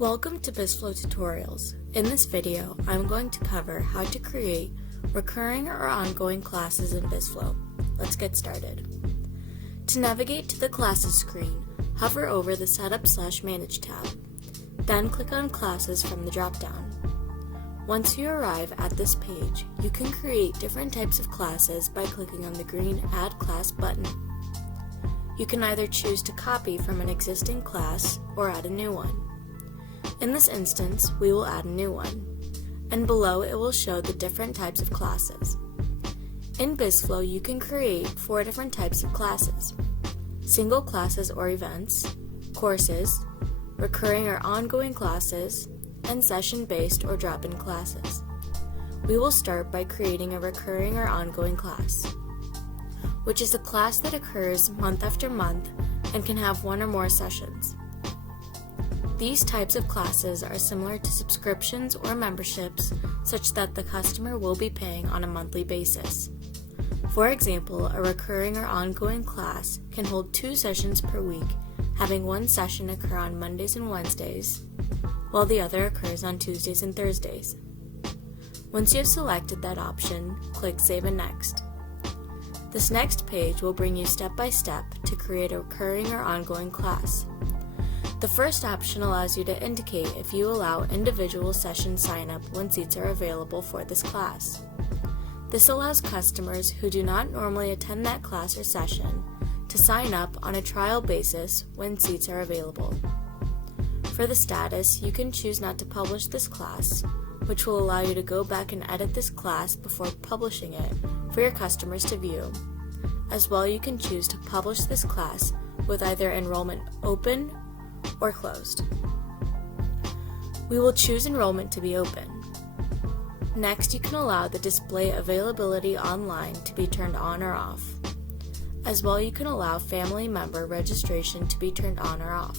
Welcome to BizFlow Tutorials. In this video, I'm going to cover how to create recurring or ongoing classes in BizFlow. Let's get started. To navigate to the Classes screen, hover over the Setup/Manage tab. Then click on Classes from the drop-down. Once you arrive at this page, you can create different types of classes by clicking on the green Add Class button. You can either choose to copy from an existing class or add a new one. In this instance, we will add a new one, and below it will show the different types of classes. In BizFlow, you can create 4 different types of classes: single classes or events, courses, recurring or ongoing classes, and session-based or drop-in classes. We will start by creating a recurring or ongoing class, which is a class that occurs month after month and can have 1 or more sessions. These types of classes are similar to subscriptions or memberships, such that the customer will be paying on a monthly basis. For example, a recurring or ongoing class can hold 2 sessions per week, having 1 session occur on Mondays and Wednesdays, while the other occurs on Tuesdays and Thursdays. Once you have selected that option, click Save and Next. This next page will bring you step by step to create a recurring or ongoing class. The first option allows you to indicate if you allow individual session sign-up when seats are available for this class. This allows customers who do not normally attend that class or session to sign up on a trial basis when seats are available. For the status, you can choose not to publish this class, which will allow you to go back and edit this class before publishing it for your customers to view. As well, you can choose to publish this class with either enrollment open or closed. We will choose enrollment to be open. Next, you can allow the display availability online to be turned on or off. As well, you can allow family member registration to be turned on or off.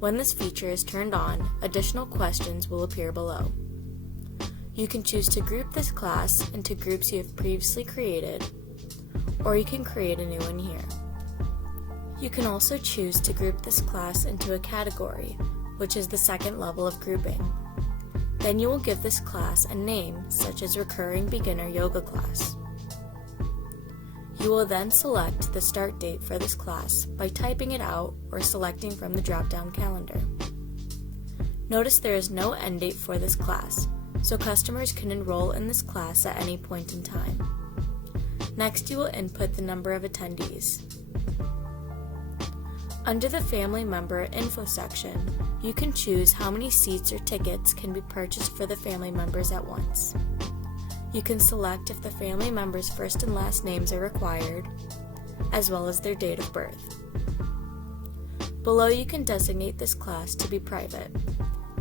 When this feature is turned on, additional questions will appear below. You can choose to group this class into groups you have previously created, or you can create a new one here. You can also choose to group this class into a category, which is the second level of grouping. Then you will give this class a name, such as Recurring Beginner Yoga Class. You will then select the start date for this class by typing it out or selecting from the drop-down calendar. Notice there is no end date for this class, so customers can enroll in this class at any point in time. Next, you will input the number of attendees. Under the Family Member Info section, you can choose how many seats or tickets can be purchased for the family members at once. You can select if the family member's first and last names are required, as well as their date of birth. Below, you can designate this class to be private.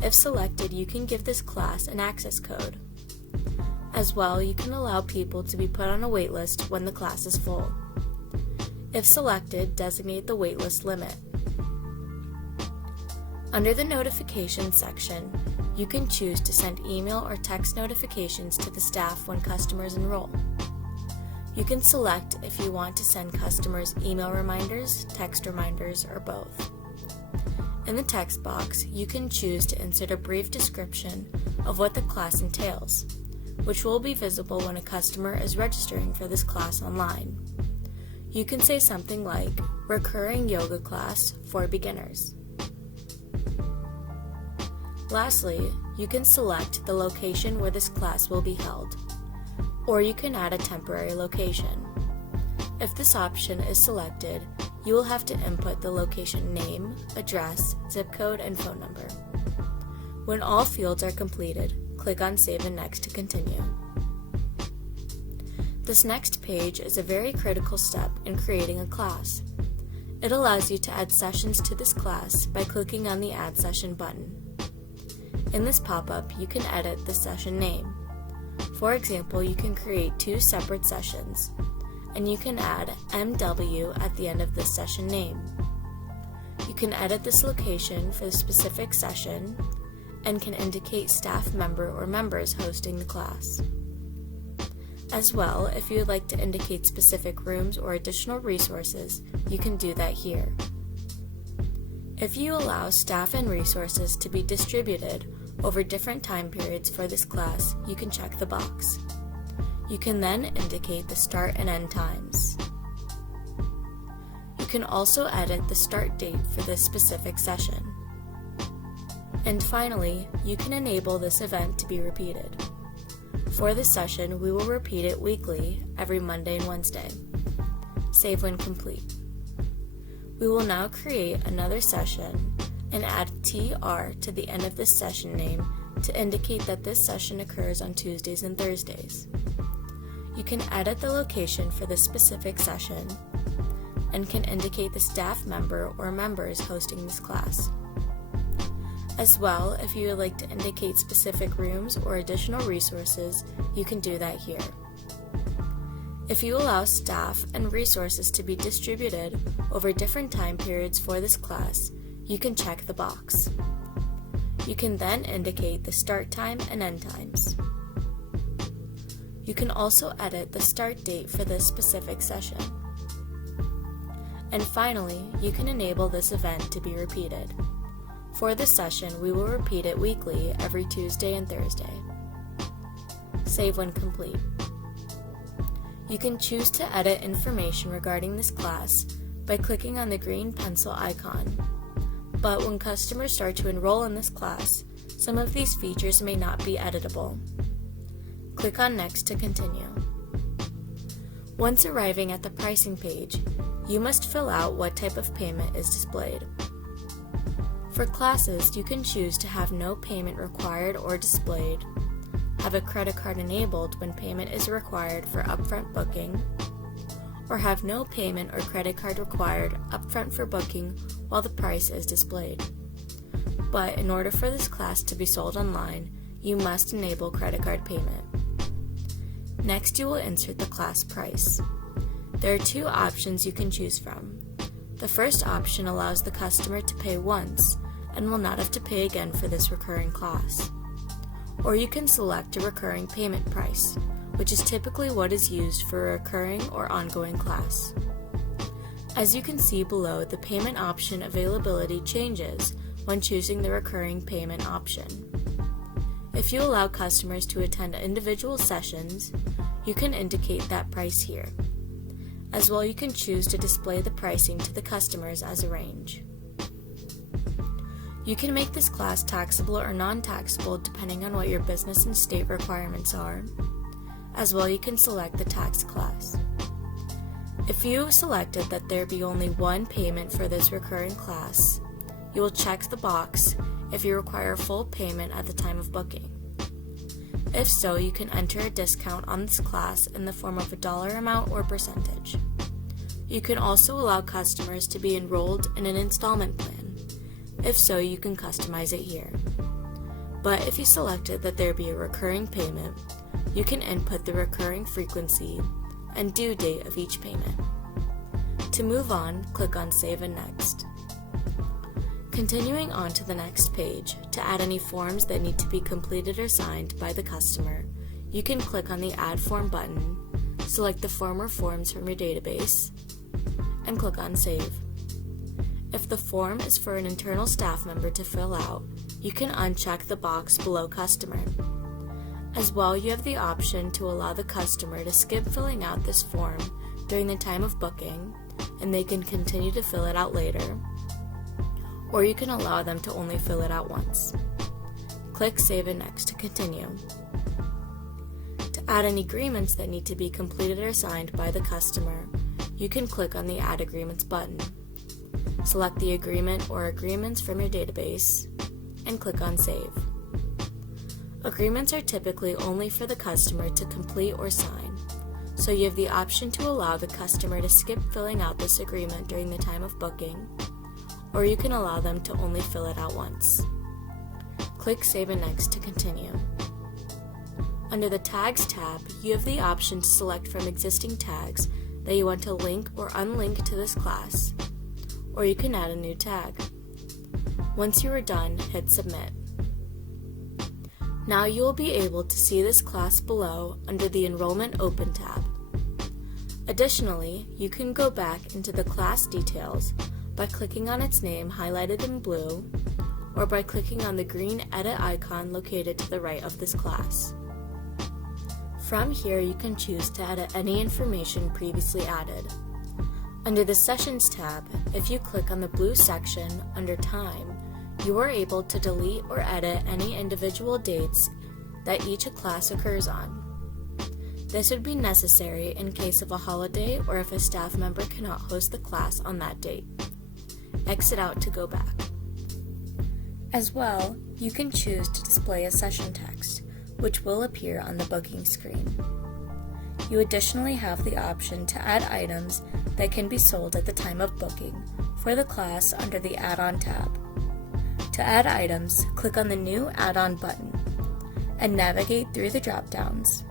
If selected, you can give this class an access code. As well, you can allow people to be put on a waitlist when the class is full. If selected, designate the waitlist limit. Under the Notifications section, you can choose to send email or text notifications to the staff when customers enroll. You can select if you want to send customers email reminders, text reminders, or both. In the text box, you can choose to insert a brief description of what the class entails, which will be visible when a customer is registering for this class online. You can say something like, Recurring Yoga Class for Beginners. Lastly, you can select the location where this class will be held, or you can add a temporary location. If this option is selected, you will have to input the location name, address, zip code, and phone number. When all fields are completed, click on Save and Next to continue. This next page is a very critical step in creating a class. It allows you to add sessions to this class by clicking on the Add Session button. In this pop-up, you can edit the session name. For example, you can create 2 separate sessions, and you can add MW at the end of this session name. You can edit this location for the specific session, and can indicate staff member or members hosting the class. As well, if you would like to indicate specific rooms or additional resources, you can do that here. If you allow staff and resources to be distributed over different time periods for this class, you can check the box. You can then indicate the start and end times. You can also edit the start date for this specific session. And finally, you can enable this event to be repeated. For this session, we will repeat it weekly every Monday and Wednesday. Save when complete. We will now create another session and add TR to the end of this session name to indicate that this session occurs on Tuesdays and Thursdays. You can edit the location for this specific session and can indicate the staff member or members hosting this class. As well, if you would like to indicate specific rooms or additional resources, you can do that here. If you allow staff and resources to be distributed over different time periods for this class, you can check the box. You can then indicate the start time and end times. You can also edit the start date for this specific session. And finally, you can enable this event to be repeated. For this session, we will repeat it weekly every Tuesday and Thursday. Save when complete. You can choose to edit information regarding this class by clicking on the green pencil icon. But when customers start to enroll in this class, some of these features may not be editable. Click on Next to continue. Once arriving at the pricing page, you must fill out what type of payment is displayed. For classes, you can choose to have no payment required or displayed, have a credit card enabled when payment is required for upfront booking, or have no payment or credit card required upfront for booking while the price is displayed. But in order for this class to be sold online, you must enable credit card payment. Next, you will insert the class price. There are two options you can choose from. The first option allows the customer to pay once and will not have to pay again for this recurring class. Or you can select a recurring payment price, which is typically what is used for a recurring or ongoing class. As you can see below, the payment option availability changes when choosing the recurring payment option. If you allow customers to attend individual sessions, you can indicate that price here. As well, you can choose to display the pricing to the customers as a range. You can make this class taxable or non-taxable depending on what your business and state requirements are. As well, you can select the tax class. If you selected that there be only one payment for this recurring class, you will check the box if you require full payment at the time of booking. If so, you can enter a discount on this class in the form of a dollar amount or percentage. You can also allow customers to be enrolled in an installment plan. If so, you can customize it here. But if you selected that there be a recurring payment, you can input the recurring frequency and due date of each payment. To move on, click on Save and Next. Continuing on to the next page, to add any forms that need to be completed or signed by the customer, you can click on the Add Form button, select the form or forms from your database, and click on Save. If the form is for an internal staff member to fill out, you can uncheck the box below Customer. As well, you have the option to allow the customer to skip filling out this form during the time of booking, and they can continue to fill it out later, or you can allow them to only fill it out once. Click Save and Next to continue. To add any agreements that need to be completed or signed by the customer, you can click on the Add Agreements button. Select the agreement or agreements from your database, and click on Save. Agreements are typically only for the customer to complete or sign, so you have the option to allow the customer to skip filling out this agreement during the time of booking, or you can allow them to only fill it out once. Click Save and Next to continue. Under the Tags tab, you have the option to select from existing tags that you want to link or unlink to this class, or you can add a new tag. Once you are done, hit Submit. Now you will be able to see this class below under the Enrollment Open tab. Additionally, you can go back into the class details by clicking on its name highlighted in blue, or by clicking on the green edit icon located to the right of this class. From here, you can choose to edit any information previously added. Under the Sessions tab, if you click on the blue section under Time, you are able to delete or edit any individual dates that each class occurs on. This would be necessary in case of a holiday or if a staff member cannot host the class on that date. Exit out to go back. As well, you can choose to display a session text, which will appear on the booking screen. You additionally have the option to add items that can be sold at the time of booking for the class under the Add-on tab. To add items, click on the New Add-on button and navigate through the drop-downs.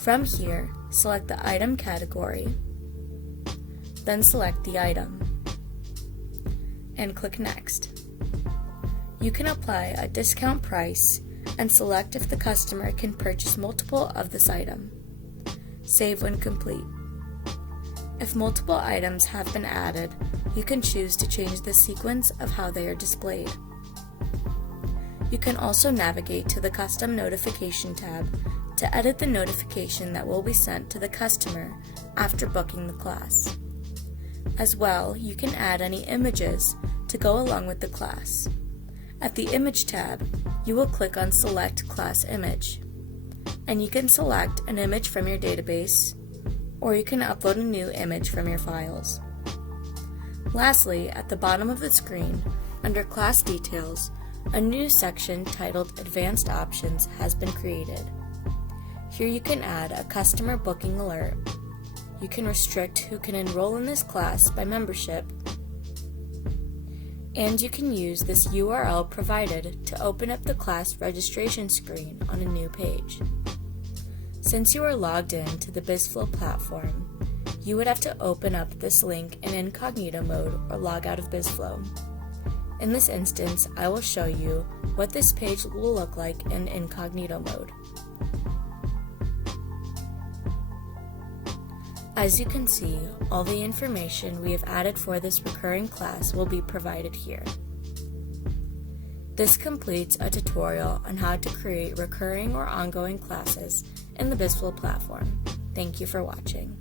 From here, select the item category, then select the item, and click Next. You can apply a discount price and select if the customer can purchase multiple of this item. Save when complete. If multiple items have been added, you can choose to change the sequence of how they are displayed. You can also navigate to the Custom Notification tab to edit the notification that will be sent to the customer after booking the class. As well, you can add any images to go along with the class. At the Image tab, you will click on Select Class Image, and you can select an image from your database, or you can upload a new image from your files. Lastly, at the bottom of the screen, under Class Details, a new section titled Advanced Options has been created. Here you can add a customer booking alert. You can restrict who can enroll in this class by membership, and you can use this URL provided to open up the class registration screen on a new page. Since you are logged in to the BizFlow platform, you would have to open up this link in incognito mode or log out of BizFlow. In this instance, I will show you what this page will look like in incognito mode. As you can see, all the information we have added for this recurring class will be provided here. This completes a tutorial on how to create recurring or ongoing classes in the BizFlow platform. Thank you for watching.